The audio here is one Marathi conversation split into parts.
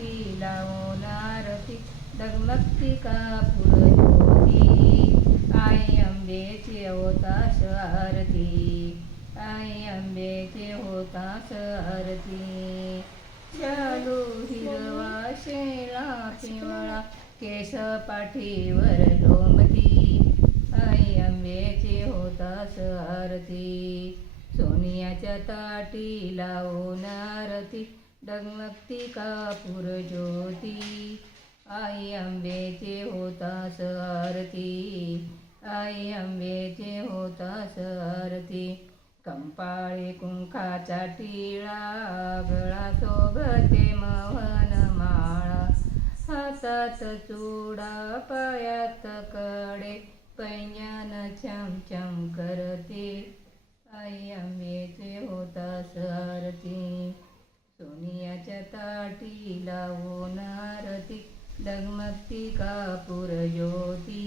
ताटी लावून आरती डगमगती कापूर ज्योती आई अंबेची होतास आरती आई अंबेची होतास आरती शालू हिरवा शेला पिवळा केश पाठीवर लोंबती आई अंबेची होतास आरती सोनियाच्या ताटी लावून आरती डगमगती कापूर ज्योती आई अंबेचे होतास आरती आई अंबेचे होतास आरती कंपाळी कुंकाचा टिळा गळा सोबते मवन माळा हातात चुडा पायात कडे पैंजन छमछम करते आई अंबेचे होतास आरती सोनियाच्या ताटी लावून आरती डगमगती कापूर ज्योती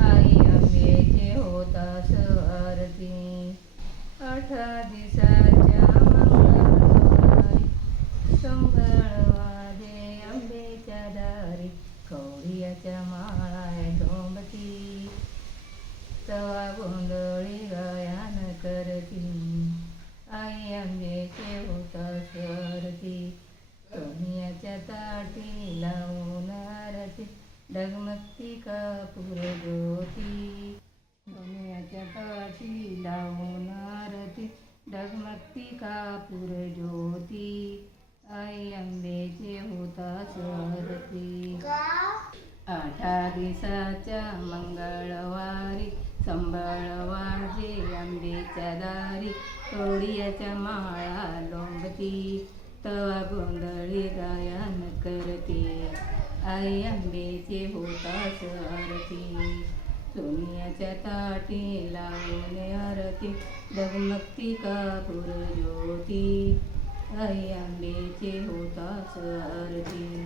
आई अंबेचे होतास आरती 8 दिवसाच्या मंगळवारी संगळवादे अंबेच्या दारी कवडियाच्या माळा लोंबती तवा गोंधळी गायन करती आई अंबेचे होतास आरती सोनियाच्या ताटी लावून आरती डगमगती कापूर ज्योती सोनियाच्या ताटी लावून आरती डगमगती कापूर ज्योती आई अंबेचे होतास आरती 8 दिवसाच्या मंगळवारी संबळवाजे अंबेच्या दारी कवडियाच्या माळा लोंबती तवा गोंधळी गायन करते आई अंबेचे होतास आरती सोनियाच्या ताटी लावून आरती डगमगती कापूर ज्योती आई अंबेचे होतास आरती